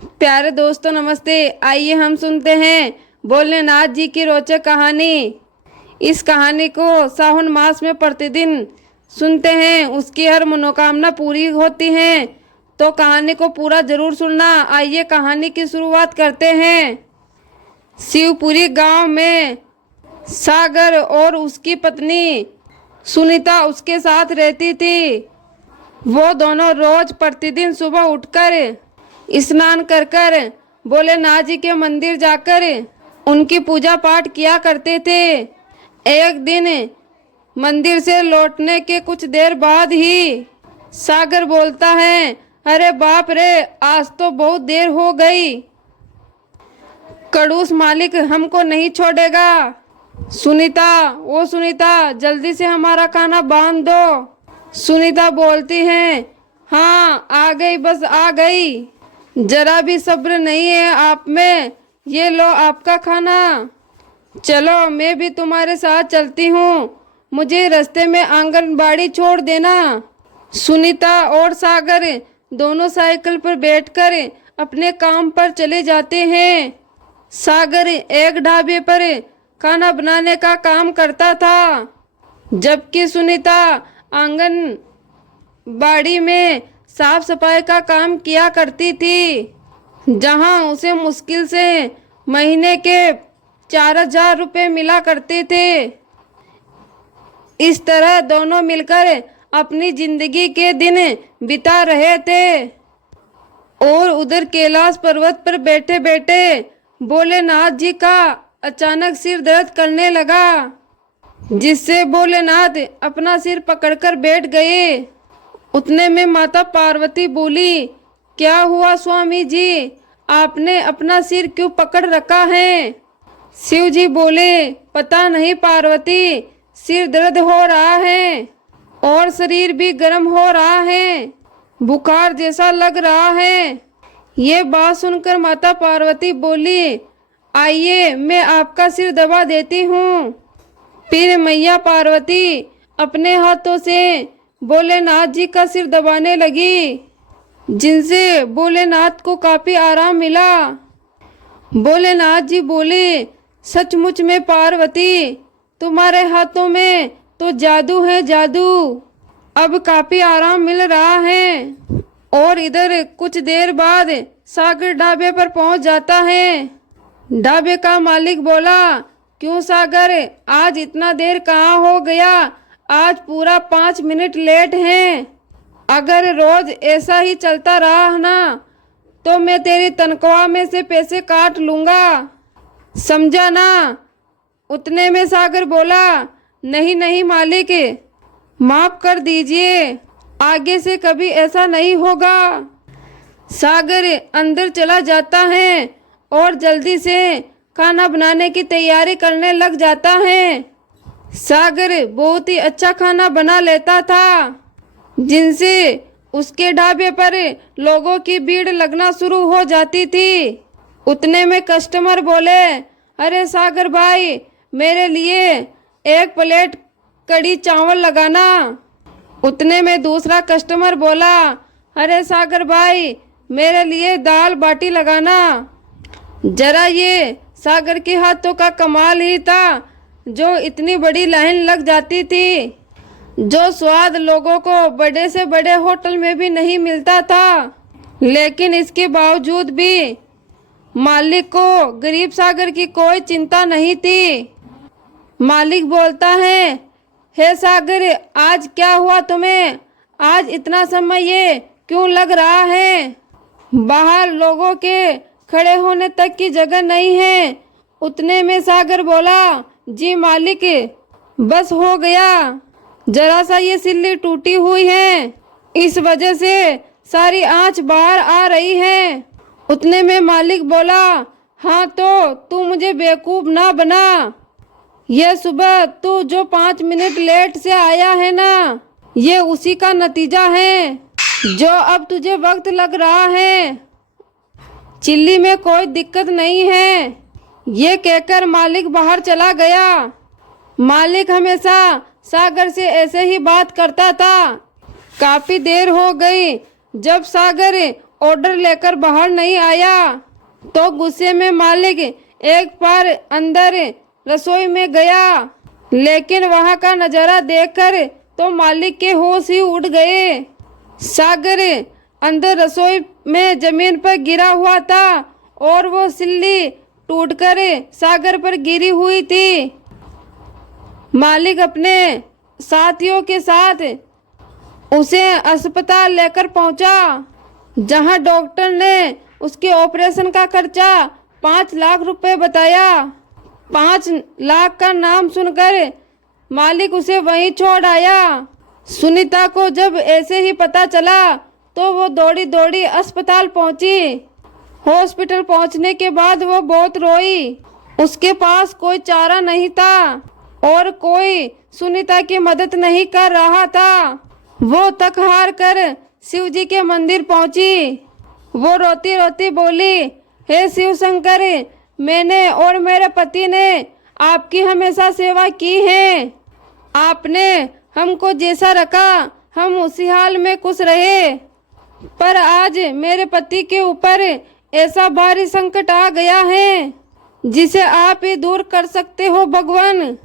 प्यारे दोस्तों नमस्ते। आइए हम सुनते हैं भोलेनाथ जी की रोचक कहानी। इस कहानी को सावन मास में प्रतिदिन सुनते हैं, उसकी हर मनोकामना पूरी होती है। तो कहानी को पूरा जरूर सुनना। आइए कहानी की शुरुआत करते हैं। शिवपुरी गांव में सागर और उसकी पत्नी सुनीता उसके साथ रहती थी। वो दोनों रोज प्रतिदिन सुबह उठकर स्नान कर कर भोलेनाथ जी के मंदिर जाकर उनकी पूजा पाठ किया करते थे। एक दिन मंदिर से लौटने के कुछ देर बाद ही सागर बोलता है, अरे बाप रे, आज तो बहुत देर हो गई। कड़ूस मालिक हमको नहीं छोड़ेगा। सुनीता, ओ सुनीता, जल्दी से हमारा खाना बांध दो। सुनीता बोलती है, हाँ आ गई, बस आ गई। जरा भी सब्र नहीं है आप में। ये लो आपका खाना। चलो मैं भी तुम्हारे साथ चलती हूँ, मुझे रास्ते में आंगनबाड़ी छोड़ देना। सुनीता और सागर दोनों साइकिल पर बैठकर अपने काम पर चले जाते हैं। सागर एक ढाबे पर खाना बनाने का काम करता था, जबकि सुनीता आंगनबाड़ी में साफ सफाई का काम किया करती थी, जहां उसे मुश्किल से महीने के 4,000 रुपये मिला करते थे। इस तरह दोनों मिलकर अपनी जिंदगी के दिन बिता रहे थे। और उधर कैलाश पर्वत पर बैठे बैठे भोलेनाथ जी का अचानक सिर दर्द करने लगा, जिससे भोलेनाथ अपना सिर पकड़कर बैठ गए। उतने में माता पार्वती बोली, क्या हुआ स्वामी जी, आपने अपना सिर क्यों पकड़ रखा है? शिव जी बोले, पता नहीं पार्वती, सिर दर्द हो रहा है और शरीर भी गर्म हो रहा है, बुखार जैसा लग रहा है। ये बात सुनकर माता पार्वती बोली, आइए मैं आपका सिर दबा देती हूँ। फिर मैया पार्वती अपने हाथों से भोलेनाथ जी का सिर दबाने लगी, जिनसे भोलेनाथ को काफी आराम मिला। भोलेनाथ जी बोले, सचमुच में पार्वती, तुम्हारे हाथों में तो जादू है, जादू। अब काफी आराम मिल रहा है। और इधर कुछ देर बाद सागर ढाबे पर पहुंच जाता है। ढाबे का मालिक बोला, क्यों सागर, आज इतना देर कहाँ हो गया? आज पूरा 5 मिनट लेट हैं। अगर रोज ऐसा ही चलता रहा ना, तो मैं तेरी तनख्वाह में से पैसे काट लूंगा, समझा ना? उतने में सागर बोला, नहीं नहीं मालिक, माफ कर दीजिए, आगे से कभी ऐसा नहीं होगा। सागर अंदर चला जाता है और जल्दी से खाना बनाने की तैयारी करने लग जाता है। सागर बहुत ही अच्छा खाना बना लेता था, जिनसे उसके ढाबे पर लोगों की भीड़ लगना शुरू हो जाती थी। उतने में कस्टमर बोले, अरे सागर भाई, मेरे लिए 1 प्लेट कड़ी चावल लगाना। उतने में दूसरा कस्टमर बोला, अरे सागर भाई, मेरे लिए दाल बाटी लगाना। जरा ये सागर के हाथों का कमाल ही था, जो इतनी बड़ी लाइन लग जाती थी, जो स्वाद लोगों को बड़े से बड़े होटल में भी नहीं मिलता था। लेकिन इसके बावजूद भी मालिक को गरीब सागर की कोई चिंता नहीं थी। मालिक बोलता है, हे सागर, आज क्या हुआ तुम्हें? आज इतना समय ये क्यों लग रहा है? बाहर लोगों के खड़े होने तक की जगह नहीं है। उतने में सागर बोला, जी मालिक, बस हो गया, जरा सा ये सिल्ली टूटी हुई है, इस वजह से सारी आंच बाहर आ रही है। उतने में मालिक बोला, हाँ तो तू मुझे बेवकूफ ना बना। ये सुबह तू जो 5 मिनट लेट से आया है ना, ये उसी का नतीजा है, जो अब तुझे वक्त लग रहा है। चिल्ली में कोई दिक्कत नहीं है। ये कहकर मालिक बाहर चला गया। मालिक हमेशा सागर से ऐसे ही बात करता था। काफी देर हो गई जब सागर ऑर्डर लेकर बाहर नहीं आया तो गुस्से में मालिक एक बार अंदर रसोई में गया, लेकिन वहां का नज़ारा देखकर तो मालिक के होश ही उड़ गए। सागर अंदर रसोई में जमीन पर गिरा हुआ था और वो सिल्ली टूटकर सागर पर गिरी हुई थी। मालिक अपने साथियों के साथ उसे अस्पताल लेकर पहुंचा, जहां डॉक्टर ने उसके ऑपरेशन का खर्चा 5 लाख रुपए बताया। 5 लाख का नाम सुनकर मालिक उसे वहीं छोड़ आया। सुनीता को जब ऐसे ही पता चला तो वो दौड़ी दौड़ी अस्पताल पहुंची। हॉस्पिटल पहुंचने के बाद वो बहुत रोई। उसके पास कोई चारा नहीं था और कोई सुनीता की मदद नहीं कर रहा था। वो थक हार कर शिव जी के मंदिर पहुंची। वो रोती रोती बोली, हे शिव शंकर, मैंने और मेरे पति ने आपकी हमेशा सेवा की है। आपने हमको जैसा रखा हम उसी हाल में खुश रहे, पर आज मेरे पति के ऊपर ऐसा भारी संकट आ गया है जिसे आप ही दूर कर सकते हो भगवान।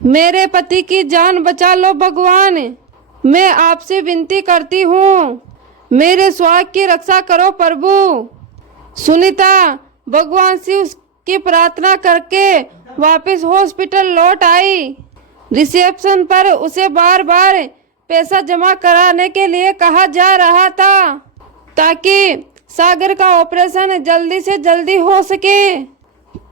मेरे पति की जान बचा लो भगवान। मैं आपसे विनती करती हूँ, मेरे स्वास्थ्य की रक्षा करो प्रभु। सुनीता भगवान शिव की प्रार्थना करके वापस हॉस्पिटल लौट आई। रिसेप्शन पर उसे बार बार पैसा जमा कराने के लिए कहा जा रहा था ताकि सागर का ऑपरेशन जल्दी से जल्दी हो सके।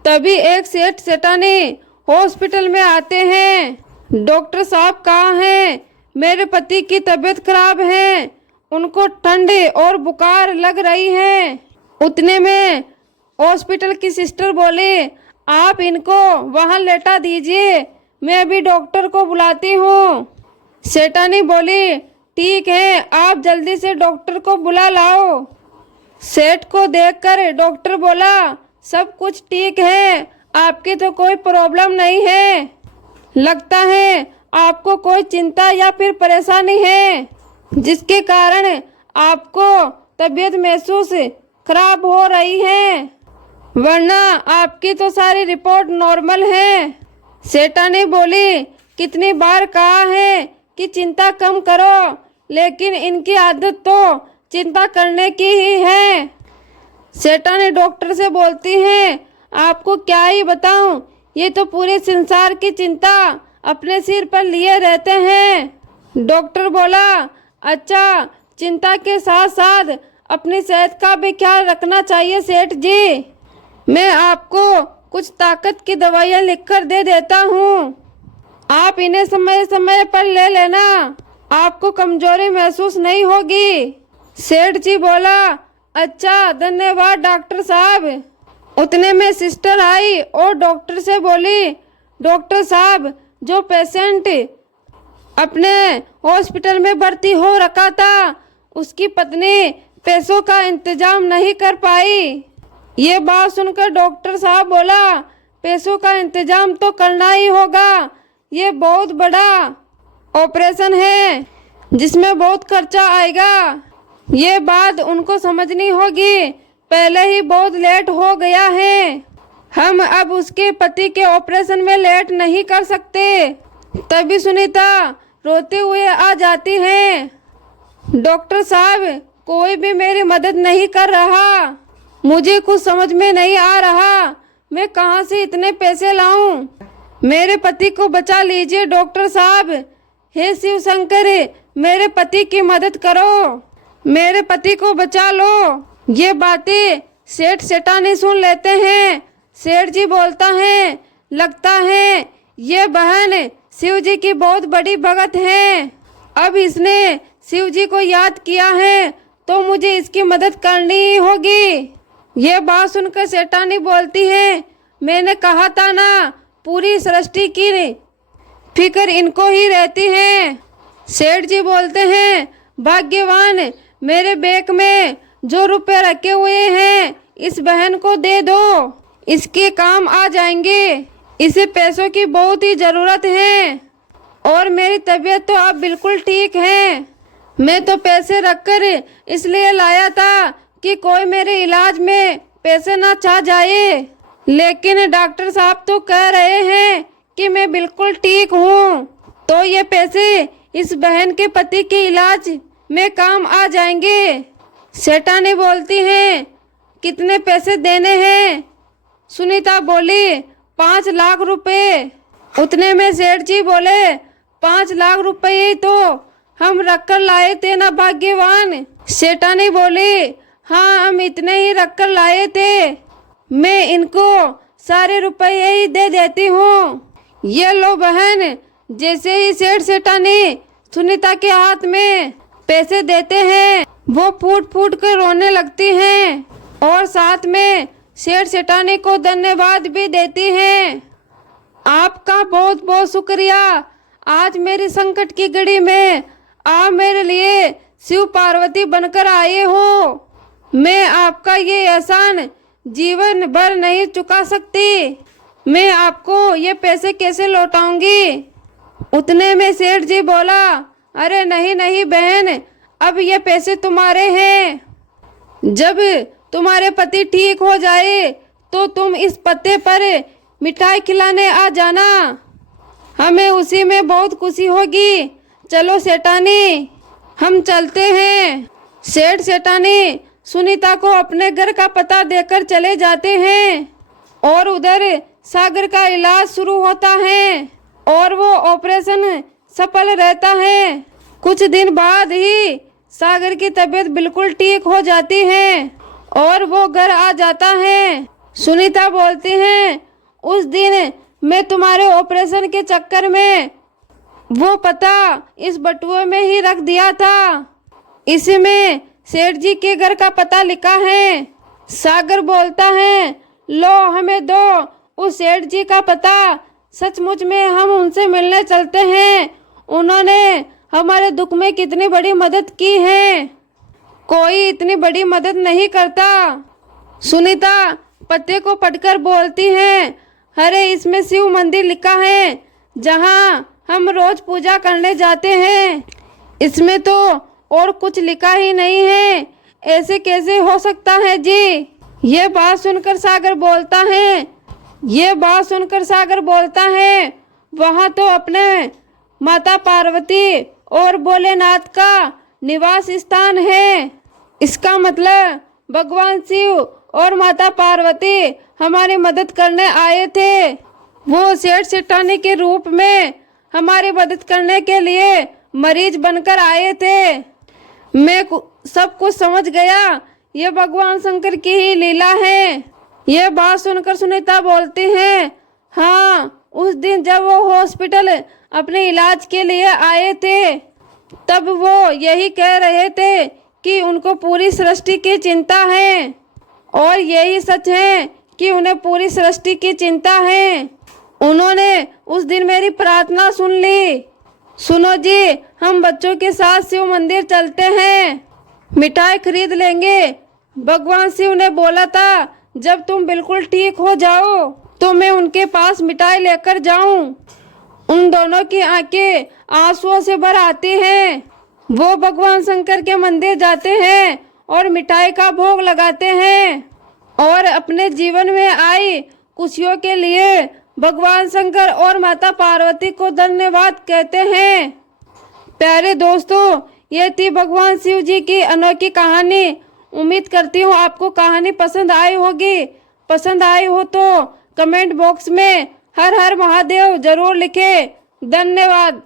तभी एक सेठ सेठानी हॉस्पिटल में आते हैं। डॉक्टर साहब कहाँ हैं? मेरे पति की तबीयत खराब है, उनको ठंड और बुखार लग रही है। उतने में हॉस्पिटल की सिस्टर बोली, आप इनको वहां लेटा दीजिए, मैं अभी डॉक्टर को बुलाती हूँ। सेठानी बोली, ठीक है, आप जल्दी से डॉक्टर को बुला लाओ। सेठ को देखकर डॉक्टर बोला, सब कुछ ठीक है, आपकी तो कोई प्रॉब्लम नहीं है। लगता है आपको कोई चिंता या फिर परेशानी है जिसके कारण आपको तबीयत महसूस खराब हो रही है, वरना आपकी तो सारी रिपोर्ट नॉर्मल है। सेठानी बोली, कितनी बार कहा है कि चिंता कम करो, लेकिन इनकी आदत तो चिंता करने की ही है। सेठानी डॉक्टर से बोलती हैं, आपको क्या ही बताऊं, ये तो पूरे संसार की चिंता अपने सिर पर लिए रहते हैं। डॉक्टर बोला, अच्छा, चिंता के साथ साथ अपनी सेहत का भी ख्याल रखना चाहिए सेठ जी। मैं आपको कुछ ताकत की दवाइयाँ लिखकर दे देता हूँ, आप इन्हें समय समय पर ले लेना, आपको कमजोरी महसूस नहीं होगी। सेठ जी बोला, अच्छा, धन्यवाद डॉक्टर साहब। उतने में सिस्टर आई और डॉक्टर से बोली, डॉक्टर साहब, जो पेशेंट अपने हॉस्पिटल में भर्ती हो रखा था, उसकी पत्नी पैसों का इंतजाम नहीं कर पाई। ये बात सुनकर डॉक्टर साहब बोला, पैसों का इंतजाम तो करना ही होगा, ये बहुत बड़ा ऑपरेशन है जिसमें बहुत खर्चा आएगा। ये बात उनको समझनी होगी, पहले ही बहुत लेट हो गया है, हम अब उसके पति के ऑपरेशन में लेट नहीं कर सकते। तभी सुनीता रोते हुए आ जाती है, डॉक्टर साहब, कोई भी मेरी मदद नहीं कर रहा, मुझे कुछ समझ में नहीं आ रहा, मैं कहाँ से इतने पैसे लाऊं? मेरे पति को बचा लीजिए डॉक्टर साहब। हे शिव शंकर, मेरे पति की मदद करो, मेरे पति को बचा लो। ये बातें सेठ सेठानी सुन लेते हैं। सेठ जी बोलता है, लगता है ये बहन शिव जी की बहुत बड़ी भगत है, अब इसने शिव जी को याद किया है तो मुझे इसकी मदद करनी ही होगी। ये बात सुनकर सेठानी बोलती है, मैंने कहा था ना, पूरी सृष्टि की फिक्र इनको ही रहती है। सेठ जी बोलते हैं, भाग्यवान, मेरे बैग में जो रुपए रखे हुए हैं इस बहन को दे दो, इसके काम आ जाएंगे, इसे पैसों की बहुत ही ज़रूरत है और मेरी तबीयत तो अब बिल्कुल ठीक है। मैं तो पैसे रखकर इसलिए लाया था कि कोई मेरे इलाज में पैसे ना चाह जाए, लेकिन डॉक्टर साहब तो कह रहे हैं कि मैं बिल्कुल ठीक हूँ, तो ये पैसे इस बहन के पति के इलाज में काम आ जाएंगे। सेठानी बोलती हैं, कितने पैसे देने हैं? सुनीता बोली, 5 लाख रुपए। उतने में सेठ जी बोले, 5 लाख रुपए ही तो हम रख कर लाए थे ना भाग्यवान। सेठानी बोली, हाँ हम इतने ही रख कर लाए थे, मैं इनको सारे रुपये ही दे देती हूँ। ये लो बहन। जैसे ही सेठ सेठानी सुनीता के हाथ में पैसे देते हैं, वो फूट फूट कर रोने लगती हैं और साथ में सेठ सेठानी को धन्यवाद भी देती हैं। आपका बहुत बहुत शुक्रिया, आज मेरी संकट की घड़ी में आप मेरे लिए शिव पार्वती बनकर आए हो। मैं आपका ये एहसान जीवन भर नहीं चुका सकती, मैं आपको ये पैसे कैसे लौटाऊंगी। उतने में सेठ जी बोला, अरे नहीं नहीं बहन, अब ये पैसे तुम्हारे हैं। जब तुम्हारे पति ठीक हो जाए तो तुम इस पते पर मिठाई खिलाने आ जाना, हमें उसी में बहुत खुशी होगी। चलो सेठानी, हम चलते हैं। सेठ सेठानी सुनीता को अपने घर का पता देकर चले जाते हैं और उधर सागर का इलाज शुरू होता है और वो ऑपरेशन सफल रहता है। कुछ दिन बाद ही सागर की तबीयत बिल्कुल ठीक हो जाती है और वो घर आ जाता है। सुनीता बोलती हैं, उस दिन मैं तुम्हारे ऑपरेशन के चक्कर में वो पता इस बटुए में ही रख दिया था, इसमें सेठ जी के घर का पता लिखा है। सागर बोलता है, लो हमें दो उस सेठ जी का पता, सचमुच में हम उनसे मिलने चलते हैं, उन्होंने हमारे दुख में कितनी बड़ी मदद की है, कोई इतनी बड़ी मदद नहीं करता। सुनीता पते को पढ़कर बोलती है, अरे इसमें शिव मंदिर लिखा है जहाँ हम रोज पूजा करने जाते हैं, इसमें तो और कुछ लिखा ही नहीं है, ऐसे कैसे हो सकता है जी। ये बात सुनकर सागर बोलता है, वहाँ तो अपने माता पार्वती और भोलेनाथ का निवास स्थान है, इसका मतलब भगवान शिव और माता पार्वती हमारी मदद करने आए थे। वो सेठ सेठानी के रूप में हमारी मदद करने के लिए मरीज बनकर आए थे। मैं सब कुछ समझ गया, ये भगवान शंकर की ही लीला है। ये बात सुनकर सुनीता बोलती है, हाँ उस दिन जब वो हॉस्पिटल अपने इलाज के लिए आए थे तब वो यही कह रहे थे कि उनको पूरी सृष्टि की चिंता है और यही सच है कि उन्हें पूरी सृष्टि की चिंता है। उन्होंने उस दिन मेरी प्रार्थना सुन ली। सुनो जी, हम बच्चों के साथ शिव मंदिर चलते हैं, मिठाई खरीद लेंगे। भगवान शिव ने बोला था जब तुम बिल्कुल ठीक हो जाओ तो मैं उनके पास मिठाई लेकर जाऊं। उन दोनों की आंखें आंसुओं से भर आती हैं। वो भगवान शंकर के मंदिर जाते हैं और मिठाई का भोग लगाते हैं और अपने जीवन में आई खुशियों के लिए भगवान शंकर और माता पार्वती को धन्यवाद कहते हैं। प्यारे दोस्तों, ये थी भगवान शिव जी की अनोखी कहानी। उम्मीद करती हूँ आपको कहानी पसंद आई होगी। पसंद आई हो तो कमेंट बॉक्स में हर हर महादेव जरूर लिखें। धन्यवाद।